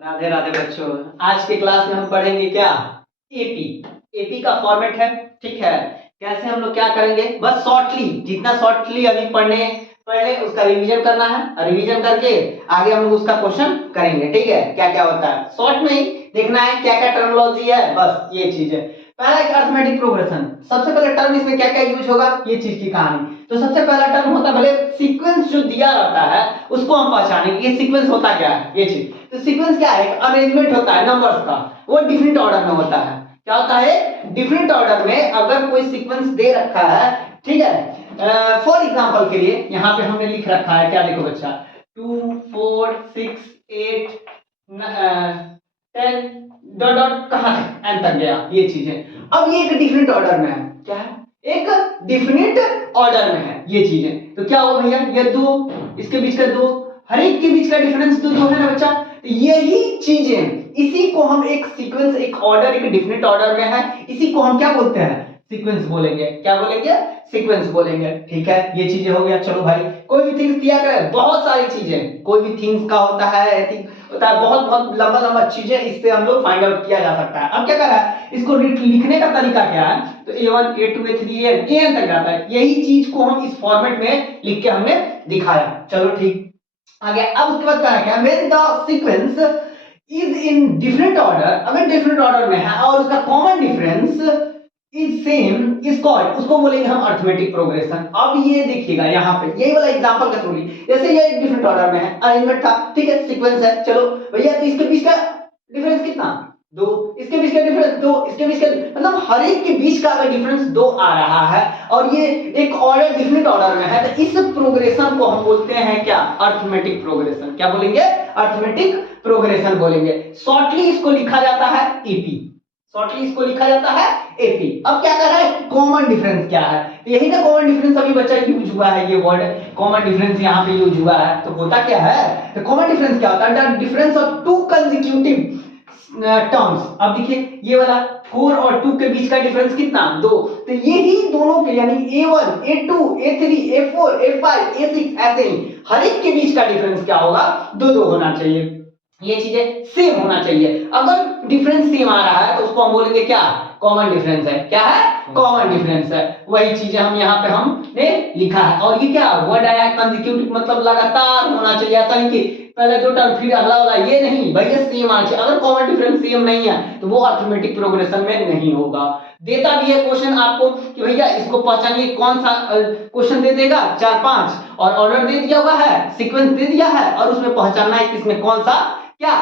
राधे राधे बच्चों। आज के क्लास में हम पढ़ेंगे क्या? एपी। एपी का फॉर्मेट है, ठीक है। कैसे हम लोग क्या करेंगे, बस शॉर्टली, जितना शॉर्टली अभी पढ़े उसका रिवीजन करना है। रिवीजन करके आगे हम लोग उसका क्वेश्चन करेंगे, ठीक है। क्या क्या होता है शॉर्ट में ही देखना है, क्या क्या टर्मिनोलॉजी है, बस ये चीज है। पहला एक अरिथमेटिक प्रोग्रेशन। सबसे पहले टर्म इसमें क्या क्या यूज होगा, ये चीज की कहानी। तो सबसे पहला टर्म होता है, भले सीक्वेंस जो दिया रहता है उसको हम पहचानेंगे, ये सीक्वेंस होता क्या है, ये चीज। तो सीक्वेंस क्या है, एक अरेंजमेंट होता है नंबर्स का, वो डिफरेंट ऑर्डर में होता है। क्या होता है, डिफरेंट ऑर्डर में अगर कोई सीक्वेंस दे रखा है, ठीक है। फॉर एग्जांपल के लिए यहाँ पे हमने लिख रखा है, क्या देखो बच्चा, 2 4 6 8 10 डॉट डॉट कहां तक एन तक गया, ये चीजें। अब ये एक डिफरेंट ऑर्डर में है, क्या है, एक डिफरेंट ऑर्डर में है, ये चीजें। तो क्या होगा भैया, ये दो, इसके बीच का दो, हर एक के बीच का डिफरेंस दो है ना बच्चा। तो यही चीजें, इसी को हम एक सीक्वेंस, एक ऑर्डर, एक डिफरेंट ऑर्डर में है, इसी को हम क्या बोलते हैं, सीक्वेंस बोलेंगे। क्या बोलेंगे, सीक्वेंस बोलेंगे, ठीक है। ये चीजें हो गया। चलो भाई, कोई भी थिंग्स किया करे, बहुत सारी चीजें, कोई भी थिंग्स का होता है बहुत बहुत लंबा लंबा चीजें, इससे हम लोग फाइंड आउट किया जा सकता है। अब क्या कर रहा है, इसको लिखने का तरीका क्या है, तो a1 a2 a3 an तक जाता है। यही चीज को हम इस फॉर्मेट में लिख के हमने दिखाया। चलो ठीक, आगे। अब उसके बाद क्या है, when the sequence is in different order, अगर डिफरेंट ऑर्डर में है और उसका common difference is same is called, उसको बोलेंगे हम अरिथमेटिक प्रोग्रेशन। अब ये देखिएगा यहाँ पे, यही वाला एग्जांपल का थ्रू, जैसे ये एक डिफरेंट ऑर्डर में है, अरेंजमेंट था, ठीक है, सीक्वेंस है। चलो भैया, तो इसके बीच का डिफरेंस कितना, दो, इसके बीच का डिफरेंस दो, इसके बीच का, मतलब हर एक के बीच का अगर डिफरेंस दो आ रहा है और ये एक ऑर्डर डिफरेंट ऑर्डर में है, तो इस प्रोग्रेशन को हम बोलते हैं क्या, अरिथमेटिक प्रोग्रेशन। क्या बोलेंगे, अरिथमेटिक प्रोग्रेशन बोलेंगे। शॉर्टली इसको लिखा जाता है एपी, शॉर्टली इसको लिखा जाता है एपी। अब क्या कर रहा है, कॉमन डिफरेंस क्या है, तो यही ना कॉमन डिफरेंस अभी बच्चा यूज हुआ है, ये वर्ड कॉमन डिफरेंस यहाँ पे यूज हुआ है। तो होता क्या है, तो कॉमन डिफरेंस क्या होता है, the difference of to consecutive terms. अब देखिए ये वाला 4 और 2 के बीच का डिफरेंस कितना, 2। तो यही दोनों के, यानी a1 a2 a3 a4 a5 a6, ऐसे ही हर एक के बीच का डिफरेंस क्या होगा, 2 होना चाहिए। ये चीजें सेम होना चाहिए। अगर डिफरेंस सेम आ रहा है तो उसको हम बोलेंगे क्या, कॉमन डिफरेंस है। क्या है, कॉमन डिफरेंस है। वही चीजें हम यहाँ पे हमने लिखा है। और ये क्या वर्ड आया है, कंसेक्यूटिव, मतलब लगातार होना चाहिए। ऐसा नहीं कि पहले दो टर्म फिर अगला वाला, ये नहीं भैया, सेम आना चाहिए। अगर कॉमन डिफरेंस सेम नहीं है तो वो अरिथमेटिक प्रोग्रेशन में नहीं होगा। देता भी है क्वेश्चन आपको कि भैया इसको पहचानिए, कौन सा क्वेश्चन दे देगा, 4-5, और ऑर्डर दे दिया हुआ है, सीक्वेंस दे दिया है, और उसमें पहचानना है किसमें कौन सा क्या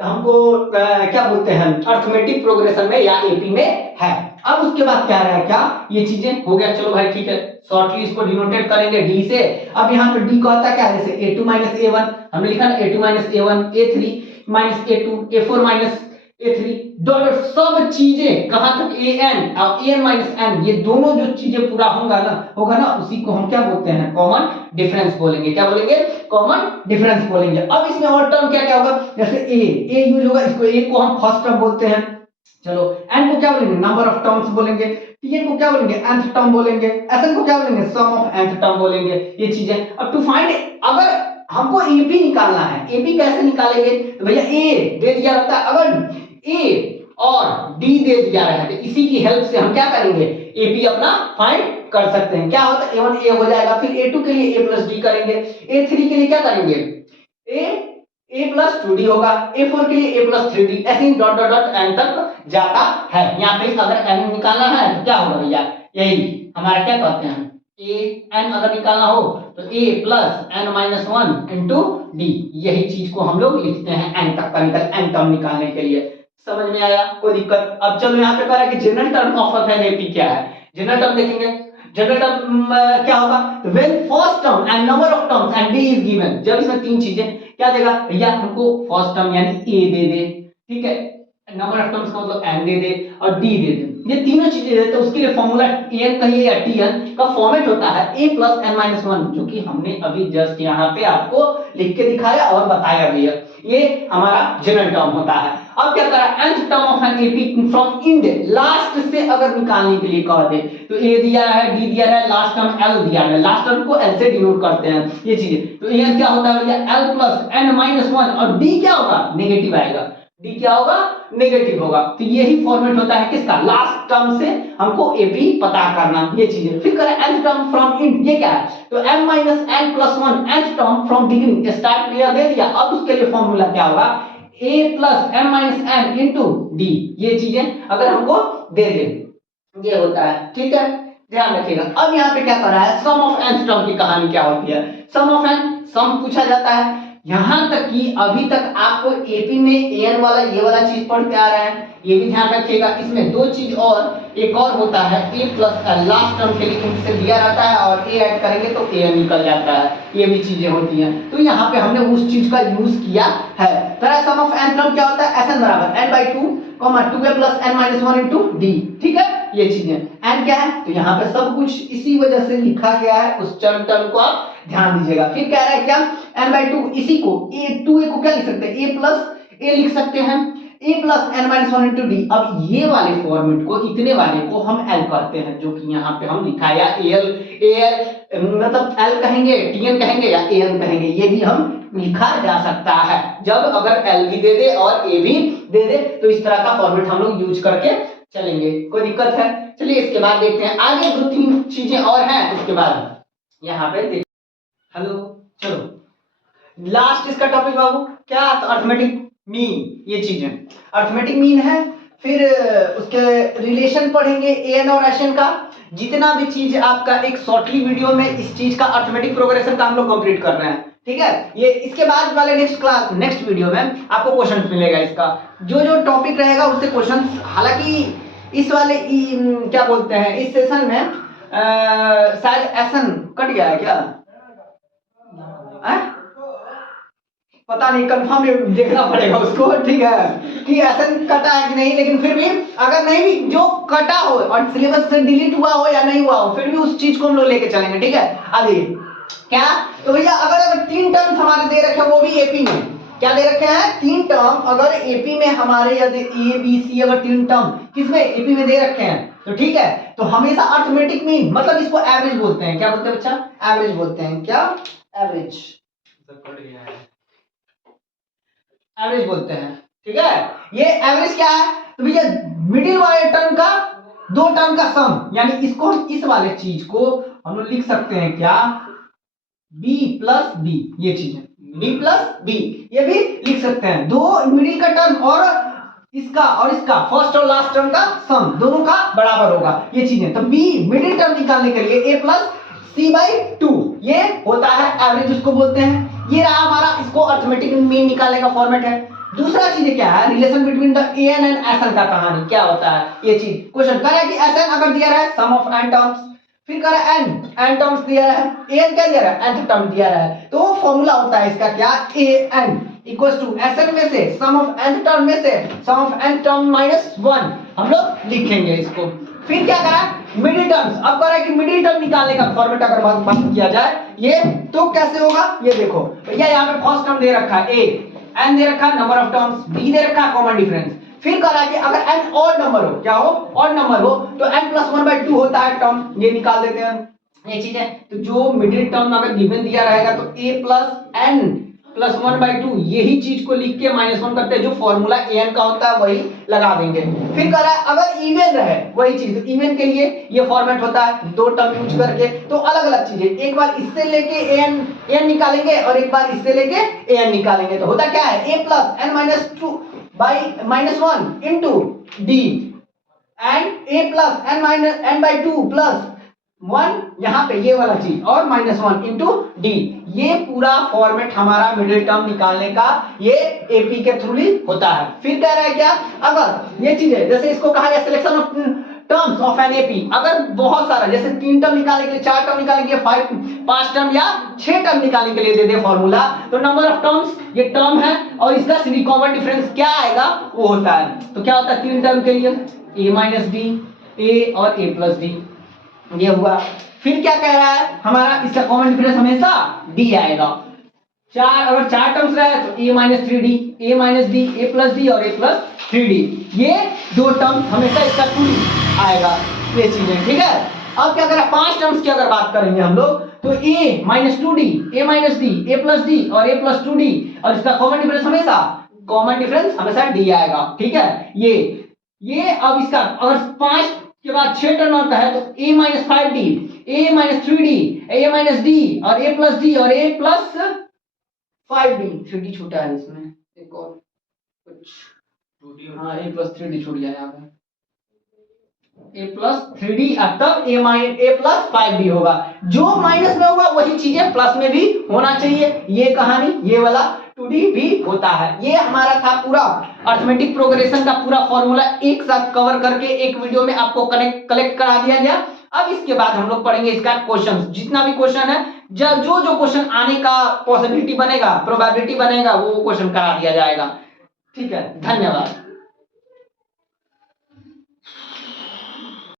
हमको क्या बोलते हैं, अरिथमेटिक प्रोग्रेशन में या एपी में है। अब उसके बाद क्या रहा, क्या ये चीजें हो गया। चलो भाई ठीक है, शॉर्टली इसको डिनोटेट करेंगे डी से। अब यहाँ पे डी का होता क्या है, जैसे a2 a1 हमने लिखा ना, a2 a1 a3 a2 a4 a3 dot, सब चीजें कहां तक, an और an n, ये दोनों जो चीजें पूरा होगा ना, उसी को हम क्या बोलते हैं, कॉमन डिफरेंस बोलेंगे। क्या बोलेंगे, कॉमन डिफरेंस बोलेंगे। अब इसमें और टर्म क्या क्या होगा, जैसे a यूज होगा, इसको a को हम फर्स्ट टर्म बोलते हैं। चलो n को क्या बोलेंगे, नंबर ऑफ टर्म्स बोलेंगे। tn को क्या बोलेंगे, nth टर्म बोलेंगे। sn को क्या बोलेंगे, सम ऑफ nth टर्म बोलेंगे। ये चीजें। अब टू फाइंड, अगर हमको एपी निकालना है, एपी कैसे निकालेंगे, तो भैया a दे दिया रहता है, अगर a और d दे दिया रहा है, तो इसी की हेल्प से हम क्या करेंगे, एपी अपना फाइंड कर सकते हैं। क्या होता है, a1 a हो जाएगा, फिर a2 के लिए a प्लस डी करेंगे, a3 के लिए क्या करेंगे, a प्लस 2d होगा, a4 के लिए a प्लस 3d, ऐसे ही डॉट डॉट डॉट n तक जाता है। यहाँ पे अगर n निकालना है तो क्या होगा भैया, यही हमारा क्या कहते हैं, n अगर निकालना हो तो a plus n minus 1 into D, यही चीज को हम लोग लिखते हैं n तक का n टर्म निकालने के लिए। समझ में आया, कोई दिक्कत। अब चलो यहाँ पे कह रहा है कि general term of an AP क्या है। जनरल टर्म देखेंगे, जनरल टर्म क्या होगा, when first term and number of terms and d is given. जब इसमें तीन चीजें, क्या देगा भैया, हमको फर्स्ट टर्म यानी a दे दे, ठीक है, नंबर ऑफ टर्म्स का मतलब n दे दे और d दे दे, ये तीनों चीजें दे, तो उसके लिए फॉर्मूला an कहिए या tn का फॉर्मेट होता है a प्लस n माइनस 1, जो कि हमने अभी जस्ट यहाँ पे आपको लिख के दिखाया और बताया भी है। ये हमारा जनरल टर्म होता है। अब क्या करा, nth term of an AP from end, last से अगर निकालने के लिए कह दे तो ए दिया है, डी दिया है, लास्ट टर्म एल दिया है, लास्ट टर्म को एल से डिनोट करते हैं ये चीजें। तो ए क्या होता है भैया, l plus n minus one, और डी क्या होगा, नेगेटिव आएगा, डी क्या होगा, नेगेटिव होगा। तो यही फॉर्मेट होता है किसका, लास्ट टर्म से हमको एपी पता करना ये चीजें। फिर करें nth टर्म फ्रॉम इंड, ये क्या है, तो m minus n plus one nth term from beginning, start clear दे दिया। अब उसके लिए फॉर्मूला क्या होगा, a plus m minus n into D, ये चीजें अगर हमको दे दे ये होता है, ठीक है, ध्यान रखिएगा। अब यहाँ पे क्या कर रहा है, सम ऑफ nth टर्म की कहानी क्या होती है, सम ऑफ n, सम पूछा जाता है। यहां तक कि अभी तक आपको एपी में an वाला ये वाला चीज पढ़ते आ रहा है, ये भी ध्यान रखिएगा। इसमें दो चीज और एक और होता है, a plus L, last term के लिए इनसे दिया रहता है और a ऐड करेंगे तो an निकल जाता है, ये भी चीजें होती हैं। तो यहाँ पे हमने उस चीज का यूज किया है। तरह सम ऑफ n टर्म क्या होता है, Sn बराबर n/2 2a plus n minus one into D, ठीक है, ये चीजें। n क्या है, तो यहाँ पे सब कुछ इसी वजह से लिखा गया है, उस टर्म को आप ध्यान दीजिएगा। फिर कह रहा है क्या, n/2, इसी को a को क्या लिख सकते हैं, a प्लस a लिख सकते हैं, a plus n minus one into D. अब ये वाले फॉर्मेट को, इतने वाले को हम l करते हैं, जो कि यहाँ पे हम लिखा है, या al मतलब l कहेंगे, tn कहेंगे या an कहेंगे, ये भी हम लिखा जा सकता है। जब अगर l भी दे दे और a भी दे दे तो इस तरह का फॉर्मेट हम लोग यूज करके चलेंगे, कोई दिक्कत है। चलिए इसके बाद देखते हैं आगे, दो तीन चीजें और हैं उसके बाद यहाँ पे देख। हेलो, चलो लास्ट इसका टॉपिक बाबू क्या, तो अर्थमेटिक मीन, ये चीजें अर्थमेटिक मीन है। फिर उसके रिलेशन पढ़ेंगे an और Sn का। जितना भी चीज आपका एक शॉर्टली वीडियो में इस चीज का अर्थमेटिक प्रोग्रेशन का हम लोग कंप्लीट कर रहे हैं, ठीक है। ये इसके बाद वाले नेक्स्ट क्लास, नेक्स्ट वीडियो में आपको क्वेश्चन मिलेगा, इसका जो जो टॉपिक रहेगा उससे क्वेश्चन। हालांकि इस वाले क्या बोलते हैं, इस सेशन में शायद Sn कट गया है क्या, पता नहीं, कंफर्म देखना पड़ेगा उसको, ठीक है, कि Sn कटा है कि नहीं। लेकिन फिर भी अगर नहीं भी, जो कटा हो और सिलेबस से डिलीट हुआ हो या नहीं हुआ हो, फिर भी उस चीज को हम लोग लेके चलेंगे, ठीक है। आगे क्या, तो भैया अगर तीन टर्म्स हमारे दे रखे हैं, वो भी एपी में, क्या दे रखे हैं, तीन टर्म अगर एपी में हमारे, यदि ए बी सी अगर तीन टर्म किसमें एपी में दे रखे हैं, तो ठीक है, तो हमेशा अर्थमेटिक मीन, मतलब इसको एवरेज बोलते हैं, क्या बोलते हैं बच्चा, एवरेज बोलते हैं, क्या, एवरेज, एवरेज बोलते हैं, ठीक है। ये एवरेज क्या है, तो भैया मिडिल वाले टर्म का दो टर्म का सम, यानी इसको, इस वाले चीज को हम लोग लिख सकते हैं क्या, b प्लस b, ये चीज है b प्लस b, ये भी लिख सकते हैं। दो मिडिल का टर्म और इसका फर्स्ट और लास्ट टर्म का सम दोनों का बराबर होगा, ये चीजें। तो b मिडिल टर्म निकालने के लिए a प्लस c/2, ये होता है एवरेज, उसको बोलते हैं। ये रहा हमारा, इसको अर्थमेटिक मीन निकालने का फॉर्मेट है। दूसरा चीज क्या है, relation between the an and Sn का कहानी क्या होता है, ये चीज क्वेश्चन कर रहा है कि Sn अगर दिया रहा है सम ऑफ n टर्म्स, फिर कर रहा है n टर्म्स दिया रहा है, an क्या दिया रहा है, nth टर्म दिया रहा है, तो फॉर्मूला होता है इसका क्या, an इक्वल्स टू Sn में से सम ऑफ nth टर्म में से सम ऑफ nth टर्म माइनस 1, हम लोग लिखेंगे इसको। फिर क्या करा, मिडिल टर्म्स, अब कह रहा है कि मिडिल टर्म निकालने का फॉर्मेट अगर बात किया जाए ये, तो कैसे होगा, ये देखो भैया, यहाँ पे फर्स्ट टर्म दे रखा है a, n दे रखा है नंबर ऑफ टर्म्स, b दे रखा है कॉमन डिफरेंस। फिर कह रहा है कि अगर n ऑड नंबर हो, क्या हो, ऑड नंबर हो, तो n प्लस 1/2 होता है टर्म, ये निकाल देते हैं ये चीज है। तो जो मिडिल टर्म अगर गिवन दिया रहेगा तो a प्लस n प्लस 1/2, यही चीज को लिख के -1 करते हैं, जो फॉर्मूला an का होता है वही लगा देंगे। फिर कह रहा है अगर इवन रहे, वही चीज, इवन के लिए ये फॉर्मेट होता है, दो टर्म यूज करके, तो अलग अलग चीजें, एक बार इससे लेके an निकालेंगे और एक बार इससे लेके an निकालेंगे, तो होता क्या है, a plus n minus 2 by -1 into D, and a plus n/2 plus 1, यहाँ पे ये वाला चीज, और -1 इंटू डी। ये पूरा फॉर्मेट हमारा मिडिल टर्म निकालने का ये एपी के थ्रू ही होता है। फिर कह रहा है क्या, अगर ये चीज है, जैसे इसको कहा गया selection of terms of an AP, अगर बहुत सारा, जैसे 3 टर्म निकालने के लिए, 4 टर्म निकालने के लिए, 5 टर्म या 6 टर्म निकालने के लिए दे दे फॉर्मूला, तो नंबर ऑफ टर्म्स ये टर्म है और इसका कॉमन डिफरेंस क्या आएगा वो होता है। तो क्या होता है 3 टर्म के लिए a माइनस डी, a और a प्लस डी, ये हुआ। फिर क्या कह रहा है, हमारा इसका कॉमन डिफरेंस हमेशा d आएगा, चार, अगर चार टर्म्स रहे तो a minus 3d, a minus D, a plus D और a प्लस 3d, ये दो टर्म्स हमेशा इसका 2d आएगा, ये चीजें ठीक है। अब क्या करें, पांच टर्म्स की अगर बात करेंगे हम लोग तो a minus 2d, a minus D, a plus D और a प्लस 2d, और इसका कॉमन डिफरेंस हमेशा d आएगा, ठीक है। ये अब इसका अगर पांच के बाद छह टर्म आता है तो a minus 5d, a minus 3d, a minus D और a प्लस डी और a प्लस 5d, 3d छूटा है इसमें, एक और कुछ, हाँ a प्लस 3d छूट गया यहाँ पे, a प्लस 3d, अब तब a प्लस 5d होगा, जो माइनस में होगा वही चीजें प्लस में भी होना चाहिए, ये कहानी, ये वाला 2d भी होता है। ये हमारा था पूरा अरिथमेटिक प्रोग्रेशन का पूरा फॉर्मूला एक साथ कवर करके एक वीडियो में आपको कलेक्ट करा दिया गया। अब इसके बाद हम लोग पढ़ेंगे इसका क्वेश्चन, जितना भी क्वेश्चन है, जो क्वेश्चन आने का पॉसिबिलिटी बनेगा, प्रोबेबिलिटी बनेगा, वो क्वेश्चन करा दिया जाएगा, ठीक है। धन्यवाद।